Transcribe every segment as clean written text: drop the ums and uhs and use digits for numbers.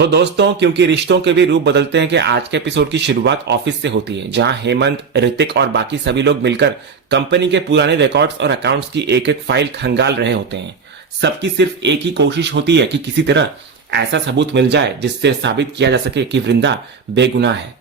तो दोस्तों, क्योंकि रिश्तों के भी रूप बदलते हैं कि आज के एपिसोड की शुरुआत ऑफिस से होती है, जहां हेमंत, ऋतिक और बाकी सभी लोग मिलकर कंपनी के पुराने रिकॉर्ड्स और अकाउंट्स की एक एक फाइल खंगाल रहे होते हैं। सबकी सिर्फ एक ही कोशिश होती है कि किसी तरह ऐसा सबूत मिल जाए जिससे साबित किया जा सके कि वृंदा बेगुनाह है।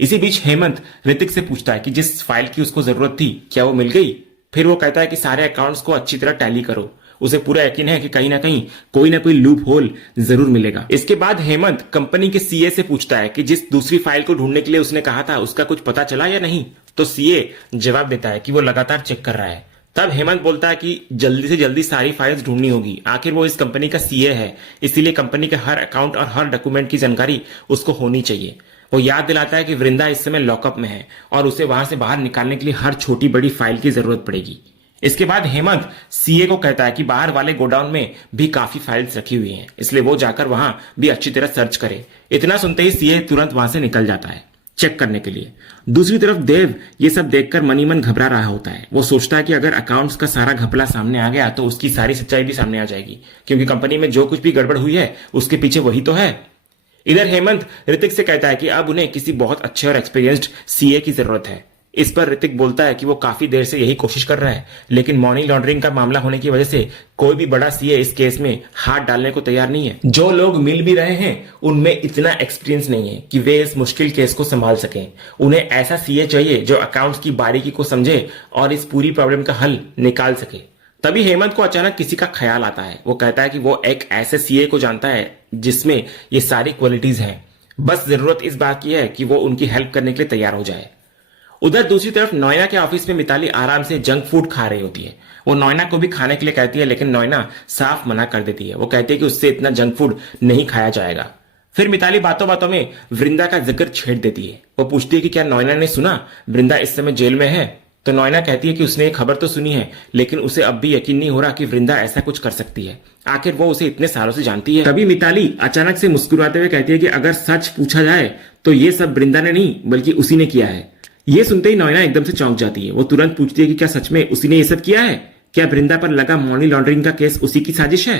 इसी बीच हेमंत ऋतिक से पूछता है कि जिस फाइल की उसको जरूरत थी क्या वो मिल गई। फिर वो कहता है कि सारे अकाउंट्स को अच्छी तरह टैली करो। उसे पूरा यकीन है कि कहीं ना कोई लूप होल जरूर मिलेगा। इसके बाद हेमंत कंपनी के सीए से पूछता है कि जिस दूसरी फाइल को ढूंढने के लिए उसने कहा था उसका कुछ पता चला या नहीं। तो सीए जवाब देता है कि वो लगातार चेक कर रहा है। तब हेमंत बोलता है कि जल्दी से जल्दी सारी फाइल्स ढूंढनी होगी, आखिर वो इस कंपनी का सीए है, इसीलिए कंपनी के हर अकाउंट और हर डॉक्यूमेंट की जानकारी उसको होनी चाहिए। वो याद दिलाता है कि वृंदा इस समय लॉकअप में है और उसे वहां से बाहर निकालने के लिए हर छोटी बड़ी फाइल की जरूरत पड़ेगी। इसके बाद हेमंत सीए को कहता है कि बाहर वाले गोडाउन में भी काफी फाइल्स रखी हुई हैं, इसलिए वो जाकर वहां भी अच्छी तरह सर्च करे। इतना सुनते ही सीए तुरंत वहां से निकल जाता है चेक करने के लिए। दूसरी तरफ देव ये सब देखकर मनी मन घबरा रहा होता है। वो सोचता है कि अगर अकाउंट्स का सारा घपला सामने आ गया तो उसकी सारी सच्चाई भी सामने आ जाएगी, क्योंकि कंपनी में जो कुछ भी गड़बड़ हुई है उसके पीछे वही तो है। इधर हेमंत ऋतिक से कहता है कि अब उन्हें किसी बहुत अच्छे और एक्सपीरियंस्ड सीए की जरूरत है। इस पर ऋतिक बोलता है कि वो काफी देर से यही कोशिश कर रहा है, लेकिन मनी लॉन्ड्रिंग का मामला होने की वजह से कोई भी बड़ा सीए इस केस में हाथ डालने को तैयार नहीं है। जो लोग मिल भी रहे हैं उनमें इतना एक्सपीरियंस नहीं है कि वे इस मुश्किल केस को संभाल सकें। उन्हें ऐसा सीए चाहिए जो अकाउंट्स की बारीकी को समझे और इस पूरी प्रॉब्लम का हल निकाल सके। तभी हेमंत को अचानक किसी का ख्याल आता है। वो कहता है कि वो एक ऐसे सीए को जानता है जिसमें ये सारी क्वालिटीज हैं, बस जरूरत इस बात की है कि वो उनकी हेल्प करने के लिए तैयार हो जाए। उधर दूसरी तरफ नोएना के ऑफिस में मिताली आराम से जंक फूड खा रही होती है। वो नोएना को भी खाने के लिए कहती है, लेकिन नोएना साफ मना कर देती है। वो कहती है कि उससे इतना जंक फूड नहीं खाया जाएगा। फिर मिताली बातों बातों में वृंदा का जिक्र छेड़ देती है। वो पूछती है कि क्या नोएना ने सुना वृंदा इस समय जेल में है। तो नोएना कहती है कि उसने ये खबर तो सुनी है, लेकिन उसे अब भी यकीन नहीं हो रहा कि वृंदा ऐसा कुछ कर सकती है, आखिर वो उसे इतने सालों से जानती है। तभी मिताली अचानक से मुस्कुराते हुए कहती है कि अगर सच पूछा जाए तो ये सब वृंदा ने नहीं बल्कि उसी ने किया है। ये सुनते ही नोएना एकदम से चौंक जाती है। वो तुरंत पूछती है कि क्या सच में उसी ने ये सब किया है? क्या वृंदा पर लगा मनी लॉन्ड्रिंग का केस उसी की साजिश है?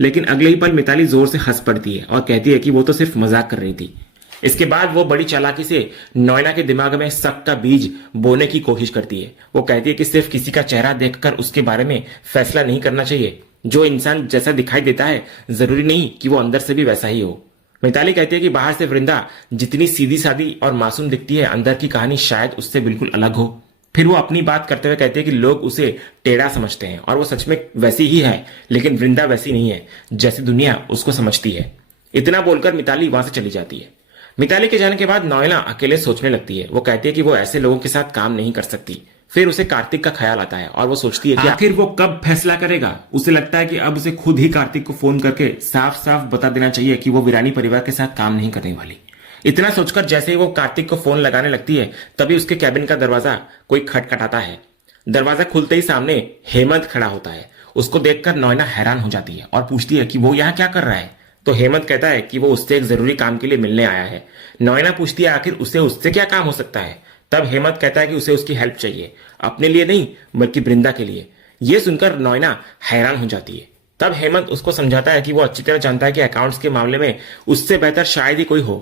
लेकिन अगले ही पल मिताली जोर से हंस पड़ती है और कहती है कि वो तो सिर्फ मजाक कर रही थी। इसके बाद वो बड़ी चालाकी से नोएना के दिमाग में शक का बीज बोने की कोशिश करती है। वो कहती है कि सिर्फ किसी का चेहरा देखकर उसके बारे में फैसला नहीं करना चाहिए। जो इंसान जैसा दिखाई देता है जरूरी नहीं कि वो अंदर से भी वैसा ही हो। मिताली कहती है कि बाहर से वृंदा जितनी सीधी सादी और मासूम दिखती है, अंदर की कहानी शायद उससे बिल्कुल अलग हो। फिर वो अपनी बात करते हुए कहती है कि लोग उसे टेढ़ा समझते हैं और वो सच में वैसी ही है, लेकिन वृंदा वैसी नहीं है जैसी दुनिया उसको समझती है। इतना बोलकर मिताली वहां से चली जाती है। मिताली के जाने के बाद नोएना अकेले सोचने लगती है। वो कहती है कि वो ऐसे लोगों के साथ काम नहीं कर सकती। फिर उसे कार्तिक का ख्याल आता है और वो सोचती है कि आखिर वो कब फैसला करेगा। उसे लगता है कि अब उसे खुद ही कार्तिक को फोन करके साफ साफ बता देना चाहिए कि वो वीरानी परिवार के साथ काम नहीं करने वाली। इतना सोचकर जैसे ही वो कार्तिक को फोन लगाने लगती है, तभी उसके कैबिन का दरवाजा कोई खटखटाता है। दरवाजा खुलते ही सामने हेमंत खड़ा होता है। उसको देखकर नोएना हैरान हो जाती है और पूछती है कि वो यहाँ क्या कर रहा है। तो हेमंत कहता है कि वो उससे एक जरूरी काम के लिए मिलने आया है। नोएना पूछती है आखिर उसे उससे क्या काम हो सकता है। तब हेमंत कहता है कि उसे उसकी हेल्प चाहिए, अपने लिए नहीं बल्कि वृंदा के लिए। यह सुनकर नोएना हैरान हो जाती है। तब हेमंत उसको समझाता है कि वो अच्छी तरह जानता है कि अकाउंट्स के मामले में उससे बेहतर शायद ही कोई हो।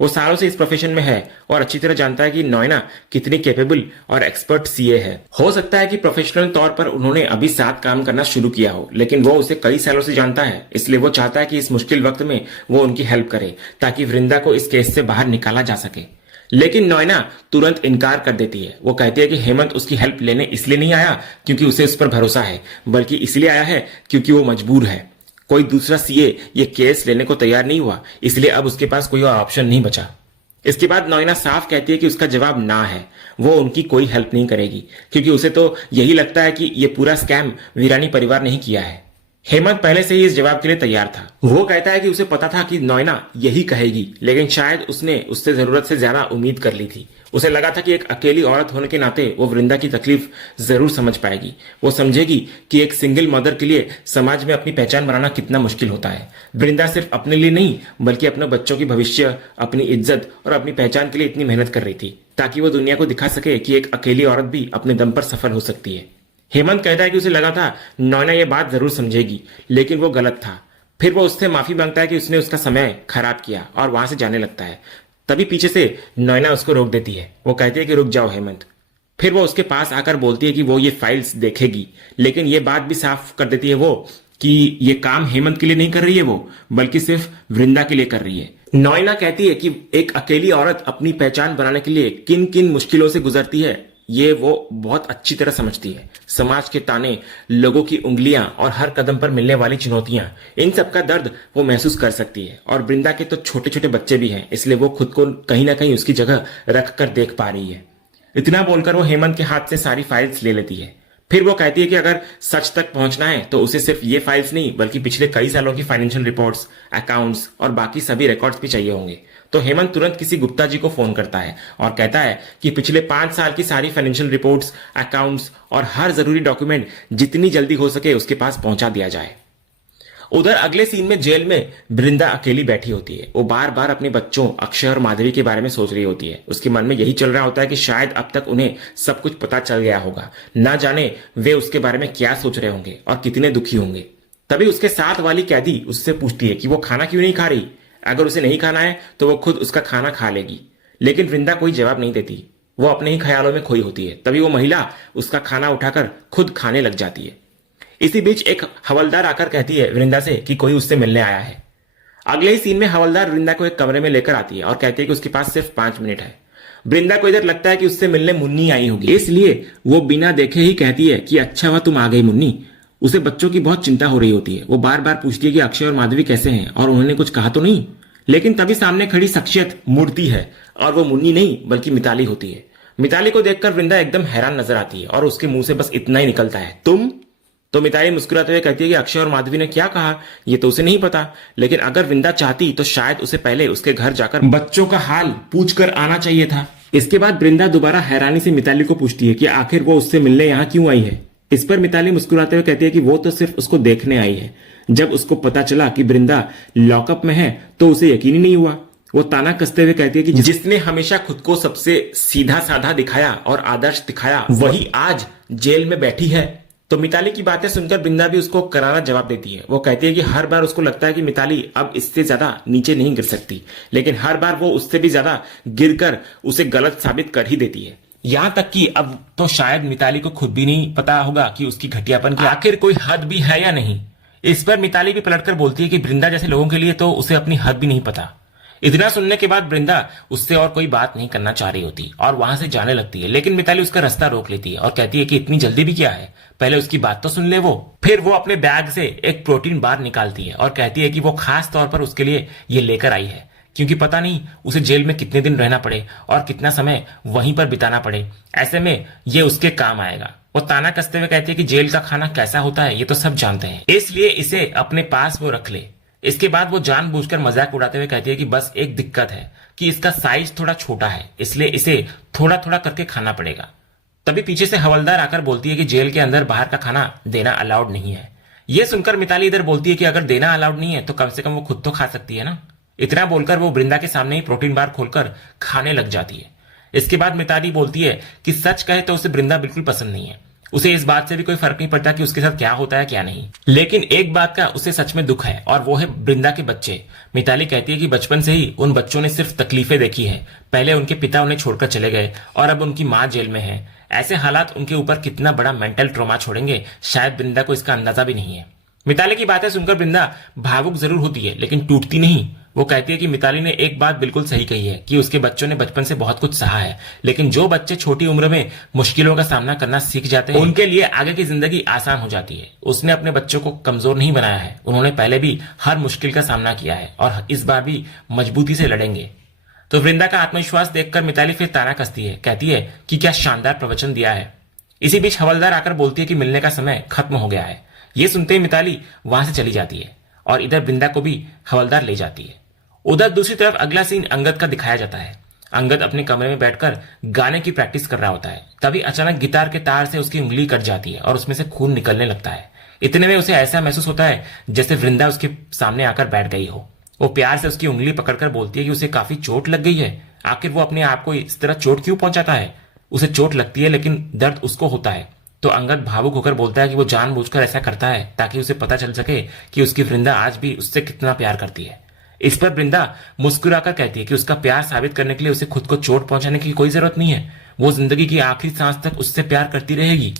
वो सालों से इस प्रोफेशन में है और अच्छी तरह जानता है कि नोएना कितनी कैपेबल और एक्सपर्ट सीए है। हो सकता है कि प्रोफेशनल तौर पर उन्होंने अभी साथ काम करना शुरू किया हो, लेकिन वो उसे कई सालों से जानता है, इसलिए वो चाहता है कि इस मुश्किल वक्त में वो उनकी हेल्प करे ताकि वृंदा को इस केस से बाहर निकाला जा सके। लेकिन नोएना तुरंत इनकार कर देती है। वो कहती है कि हेमंत उसकी हेल्प लेने इसलिए नहीं आया क्योंकि उसे उस पर भरोसा है, बल्कि इसलिए आया है क्योंकि वो मजबूर है। कोई दूसरा सीए ये केस लेने को तैयार नहीं हुआ, इसलिए अब उसके पास कोई और ऑप्शन नहीं बचा। इसके बाद नोएना साफ कहती है कि उसका जवाब ना है। वो उनकी कोई हेल्प नहीं करेगी क्योंकि उसे तो यही लगता है कि ये पूरा स्कैम वीरानी परिवार ने ही किया है। हेमंत पहले से ही इस जवाब के लिए तैयार था। वो कहता है कि उसे पता था कि नोएना यही कहेगी, लेकिन शायद उसने उससे जरूरत से ज्यादा उम्मीद कर ली थी। उसे लगा था कि एक अकेली औरत होने के नाते वो वृंदा की तकलीफ जरूर समझ पाएगी। वो समझेगी कि एक सिंगल मदर के लिए समाज में अपनी पहचान बनाना कितना मुश्किल होता है। वृंदा सिर्फ अपने लिए नहीं बल्कि अपने बच्चों की भविष्य, अपनी इज्जत और अपनी पहचान के लिए इतनी मेहनत कर रही थी ताकि वो दुनिया को दिखा सके कि एक अकेली औरत भी अपने दम पर सफल हो सकती है। हेमंत कहता है कि उसे लगा था नोएना ये बात जरूर समझेगी, लेकिन वो गलत था। फिर वो उससे माफी मांगता है कि उसने उसका समय खराब किया और वहां से जाने लगता है। तभी पीछे से नैना उसको रोक देती है। वो कहती है कि रुक जाओ हेमंत। फिर वो उसके पास आकर बोलती है कि वो ये फाइल्स देखेगी, लेकिन ये बात भी साफ कर देती है वो कि ये काम हेमंत के लिए नहीं कर रही है वो, बल्कि सिर्फ वृंदा के लिए कर रही है। नॉयना कहती है कि एक अकेली औरत अपनी पहचान बनाने के लिए किन किन मुश्किलों से गुजरती है ये वो बहुत अच्छी तरह समझती है। समाज के ताने, लोगों की उंगलियां और हर कदम पर मिलने वाली चुनौतियां, इन सब का दर्द वो महसूस कर सकती है। और वृंदा के तो छोटे छोटे बच्चे भी हैं, इसलिए वो खुद को कहीं ना कहीं उसकी जगह रख कर देख पा रही है। इतना बोलकर वो हेमंत के हाथ से सारी फाइल्स ले लेती है। फिर वो कहती है कि अगर सच तक पहुंचना है तो उसे सिर्फ ये फाइल्स नहीं बल्कि पिछले कई सालों की फाइनेंशियल रिपोर्ट्स, अकाउंट्स और बाकी सभी रिकॉर्ड्स भी चाहिए होंगे। तो हेमंत तुरंत किसी गुप्ता जी को फोन करता है और कहता है कि पिछले 5 साल की सारी फाइनेंशियल रिपोर्ट्स, अकाउंट्स और हर जरूरी डॉक्यूमेंट जितनी जल्दी हो सके उसके पास पहुंचा दिया जाए। उधर अगले सीन में जेल में वृंदा अकेली बैठी होती है। वो बार बार अपने बच्चों अक्षय और माधवी के बारे में सोच रही होती है। उसके मन में यही चल रहा होता है कि शायद अब तक उन्हें सब कुछ पता चल गया होगा, ना जाने वे उसके बारे में क्या सोच रहे होंगे और कितने दुखी होंगे। तभी उसके साथ वाली कैदी उससे पूछती है कि वो खाना क्यों नहीं खा रही। अगर उसे नहीं खाना है तो वो खुद उसका खाना खा लेगी, लेकिन वृंदा कोई जवाब नहीं देती। वो अपने ही ख्यालों में खोई होती है। तभी वो महिला उसका खाना उठाकर खुद खाने लग जाती है। इसी बीच एक हवलदार आकर कहती है वृंदा से कि कोई उससे मिलने आया है। अगले ही सीन में हवलदार वृंदा को एक कमरे में लेकर आती है और कहती है कि उसके पास सिर्फ 5 मिनट है। वृंदा को इधर लगता है कि उससे मिलने मुन्नी आई होगी, इसलिए वो बिना देखे ही कहती है कि अच्छा हुआ तुम आ गई मुन्नी। उसे बच्चों की बहुत चिंता हो रही होती है। वो बार बार पूछती है कि अक्षय और माधवी कैसे हैं और उन्होंने कुछ कहा तो नहीं। लेकिन तभी सामने खड़ी शख्सियत मुड़ती है और वो मुन्नी नहीं बल्कि मिताली होती है। मिताली को देखकर वृंदा एकदम हैरान नजर आती है और उसके मुंह से बस इतना ही निकलता है, तुम। तो मिताली मुस्कुराते हुए कहती है कि अक्षय और माधवी ने क्या कहा ये तो उसे नहीं पता, लेकिन अगर वृंदा चाहती तो शायद उसे पहले उसके घर जाकर बच्चों का हाल पूछ कर आना चाहिए था। इसके बाद वृंदा दोबारा हैरानी से मिताली को पूछती है कि आखिर वो उससे मिलने यहाँ क्यों आई है। इस पर मिताली मुस्कुराते हुए कहती है कि वो तो सिर्फ उसको देखने आई है। जब उसको पता चला कि वृंदा लॉकअप में है तो उसे यकीन ही नहीं हुआ। वो ताना कसते हुए कहती है कि जिसने हमेशा खुद को सबसे सीधा साधा दिखाया और आदर्श दिखाया वही आज जेल में बैठी है। तो मिताली की बातें सुनकर वृंदा भी उसको करारा जवाब देती है। वो कहती है कि हर बार उसको लगता है कि मिताली अब इससे ज्यादा नीचे नहीं गिर सकती, लेकिन हर बार वो उससे भी ज्यादा गिरकर उसे गलत साबित कर ही देती है। यहां तक कि अब तो शायद मिताली को खुद भी नहीं पता होगा कि उसकी घटियापन की आखिर कोई हद भी है या नहीं। इस पर मिताली भी पलटकर बोलती है कि वृंदा जैसे लोगों के लिए तो उसे अपनी हद भी नहीं पता। इतना सुनने के बाद वृंदा उससे और कोई बात नहीं करना चाह रही होती और वहां से जाने लगती है, लेकिन मिताली उसका रास्ता रोक लेती है और कहती है कि इतनी जल्दी भी क्या है, पहले उसकी बात तो सुन ले वो। फिर वो अपने बैग से एक प्रोटीन बार निकालती है और कहती है कि वो खास तौर पर उसके लिए ये लेकर आई है, क्योंकि पता नहीं उसे जेल में कितने दिन रहना पड़े और कितना समय वहीं पर बिताना पड़े। ऐसे में ये उसके काम आएगा। वो ताना कसते हुए कहती है कि जेल का खाना कैसा होता है ये तो सब जानते हैं, इसलिए इसे अपने पास वो रख ले। इसके बाद वो जानबूझकर मजाक उड़ाते हुए कहती है कि बस एक दिक्कत है कि इसका साइज थोड़ा छोटा है, इसलिए इसे थोड़ा थोड़ा करके खाना पड़ेगा। तभी पीछे से हवलदार आकर बोलती है कि जेल के अंदर बाहर का खाना देना अलाउड नहीं है। यह सुनकर मिताली इधर बोलती है कि अगर देना अलाउड नहीं है तो कम से कम वो खुद तो खा सकती है ना। इतना बोलकर वो वृंदा के सामने ही प्रोटीन बार खोलकर खाने लग जाती है। इसके बाद मिताली बोलती है कि सच कहे तो उसे वृंदा बिल्कुल पसंद नहीं है। उसे इस बात से भी कोई फर्क नहीं पड़ता कि उसके साथ क्या होता है क्या नहीं, लेकिन एक बात का उसे सच में दुख है और वो है वृंदा के बच्चे। मिताली कहती है कि बचपन से ही उन बच्चों ने सिर्फ तकलीफें देखी है। पहले उनके पिता उन्हें छोड़कर चले गए और अब उनकी माँ जेल में है। ऐसे हालात उनके ऊपर कितना बड़ा मेंटल ट्रॉमा छोड़ेंगे शायद वृंदा को इसका अंदाजा भी नहीं है। मिताली की बातें सुनकर वृंदा भावुक जरूर होती है लेकिन टूटती नहीं। वो कहती है कि मिताली ने एक बात बिल्कुल सही कही है कि उसके बच्चों ने बचपन से बहुत कुछ सहा है, लेकिन जो बच्चे छोटी उम्र में मुश्किलों का सामना करना सीख जाते हैं उनके लिए आगे की जिंदगी आसान हो जाती है। उसने अपने बच्चों को कमजोर नहीं बनाया है, उन्होंने पहले भी हर मुश्किल का सामना किया है और इस बार भी मजबूती से लड़ेंगे। तो वृंदा का आत्मविश्वास देखकर मिताली फिर ताना कसती है, कहती है कि क्या शानदार प्रवचन दिया है। इसी बीच हवलदार आकर बोलती है कि मिलने का समय खत्म हो गया है। ये सुनते ही मिताली वहां से चली जाती है और इधर वृंदा को भी हवलदार ले जाती है। उधर दूसरी तरफ अगला सीन अंगद का दिखाया जाता है। अंगद अपने कमरे में बैठकर गाने की प्रैक्टिस कर रहा होता है। तभी अचानक गिटार के तार से उसकी उंगली कट जाती है और उसमें से खून निकलने लगता है। इतने में उसे ऐसा महसूस होता है जैसे वृंदा उसके सामने आकर बैठ गई हो। वो प्यार से उसकी उंगली पकड़कर बोलती है कि उसे काफी चोट लग गई है। आखिर वो अपने आप को इस तरह चोट क्यों पहुंचाता है। उसे चोट लगती है लेकिन दर्द उसको होता है। तो अंगद भावुक होकर बोलता है कि वो जानबूझकर ऐसा करता है ताकि उसे पता चल सके कि उसकी वृंदा आज भी उससे कितना प्यार करती है। इस पर वृंदा मुस्कुराकर कहती है कि उसका प्यार साबित करने के लिए उसे खुद को चोट पहुंचाने की कोई जरूरत नहीं है, वो जिंदगी की आखिरी सांस तक उससे प्यार करती रहेगी।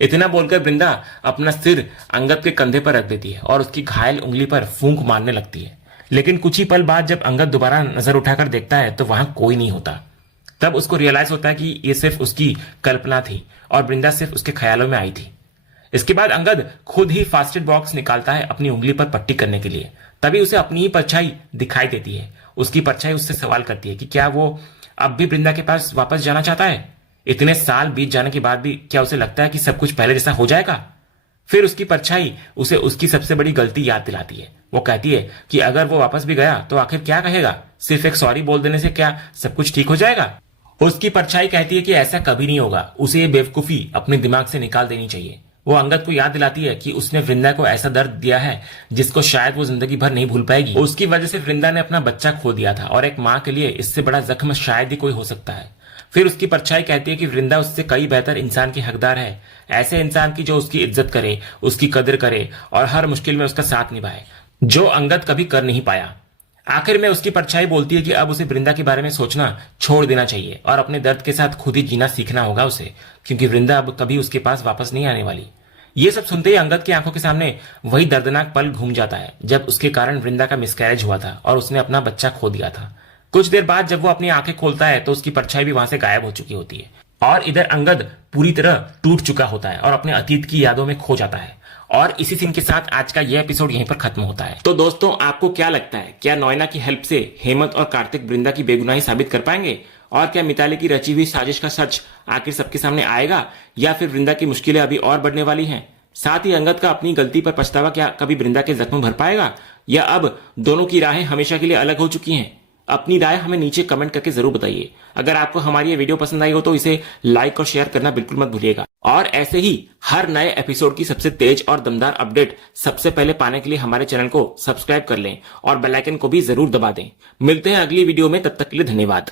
इतना बोलकर वृंदा अपना सिर अंगद के कंधे पर रख देती है और उसकी घायल उंगली पर फूंक मारने लगती है। लेकिन कुछ ही पल बाद जब अंगद दोबारा नजर उठाकर देखता है तो वहां कोई नहीं होता। तब उसको रियलाइज होता है कि ये सिर्फ उसकी कल्पना थी और वृंदा सिर्फ उसके ख्यालों में आई थी। इसके बाद अंगद खुद ही फास्ट एड बॉक्स निकालता है अपनी उंगली पर पट्टी करने के लिए। तभी उसे अपनी ही परछाई दिखाई देती है। उसकी परछाई उससे सवाल करती है कि क्या वो अब भी वृंदा के पास वापस जाना चाहता है। इतने साल बीत जाने के बाद भी क्या उसे लगता है कि सब कुछ पहले जैसा हो जाएगा। फिर उसकी परछाई उसे उसकी सबसे बड़ी गलती याद दिलाती है। वो कहती है कि अगर वो वापस भी गया तो आखिर क्या कहेगा, सिर्फ एक सॉरी बोल देने से क्या सब कुछ ठीक हो जाएगा। उसकी परछाई कहती है कि ऐसा कभी नहीं होगा, उसे ये बेवकूफी अपने दिमाग से निकाल देनी चाहिए। वो अंगद को याद दिलाती है कि उसने वृंदा को ऐसा दर्द दिया है जिसको शायद वो जिंदगी भर नहीं भूल पाएगी। उसकी वजह से वृंदा ने अपना बच्चा खो दिया था और एक माँ के लिए इससे बड़ा जख्म शायद ही कोई हो सकता है। फिर उसकी परछाई कहती है कि वृंदा उससे कई बेहतर इंसान की हकदार है, ऐसे इंसान की जो उसकी इज्जत करे, उसकी कदर करे और हर मुश्किल में उसका साथ निभाए, जो अंगद कभी कर नहीं पाया। आखिर में उसकी परछाई बोलती है कि अब उसे वृंदा के बारे में सोचना छोड़ देना चाहिए और अपने दर्द के साथ खुद ही जीना सीखना होगा उसे, क्योंकि वृंदा अब कभी उसके पास वापस नहीं आने वाली। ये सब सुनते ही अंगद की आंखों के सामने वही दर्दनाक पल घूम जाता है जब उसके कारण वृंदा का मिसकैरेज हुआ था और उसने अपना बच्चा खो दिया था। कुछ देर बाद जब वो अपनी आंखें खोलता है तो उसकी परछाई भी वहां से गायब हो चुकी होती है और इधर अंगद पूरी तरह टूट चुका होता है और अपने अतीत की यादों में खो जाता है। और इसी सीन के साथ आज का यह एपिसोड यहीं पर खत्म होता है। तो दोस्तों, आपको क्या लगता है, क्या नोएना की हेल्प से हेमंत और कार्तिक वृंदा की बेगुनाही साबित कर पाएंगे? और क्या मिताली की रची हुई साजिश का सच आखिर सबके सामने आएगा या फिर वृंदा की मुश्किलें अभी और बढ़ने वाली हैं? साथ ही अंगद का अपनी गलती पर पछतावा क्या कभी वृंदा के जख्म भर पाएगा या अब दोनों की राहें हमेशा के लिए अलग हो चुकी हैं? अपनी राय हमें नीचे कमेंट करके जरूर बताइए। अगर आपको हमारी ये वीडियो पसंद आई हो तो इसे लाइक और शेयर करना बिल्कुल मत भूलिएगा। और ऐसे ही हर नए एपिसोड की सबसे तेज और दमदार अपडेट सबसे पहले पाने के लिए हमारे चैनल को सब्सक्राइब कर लें और बेल आइकन को भी जरूर दबा दें। मिलते हैं अगली वीडियो में, तब तक के लिए धन्यवाद।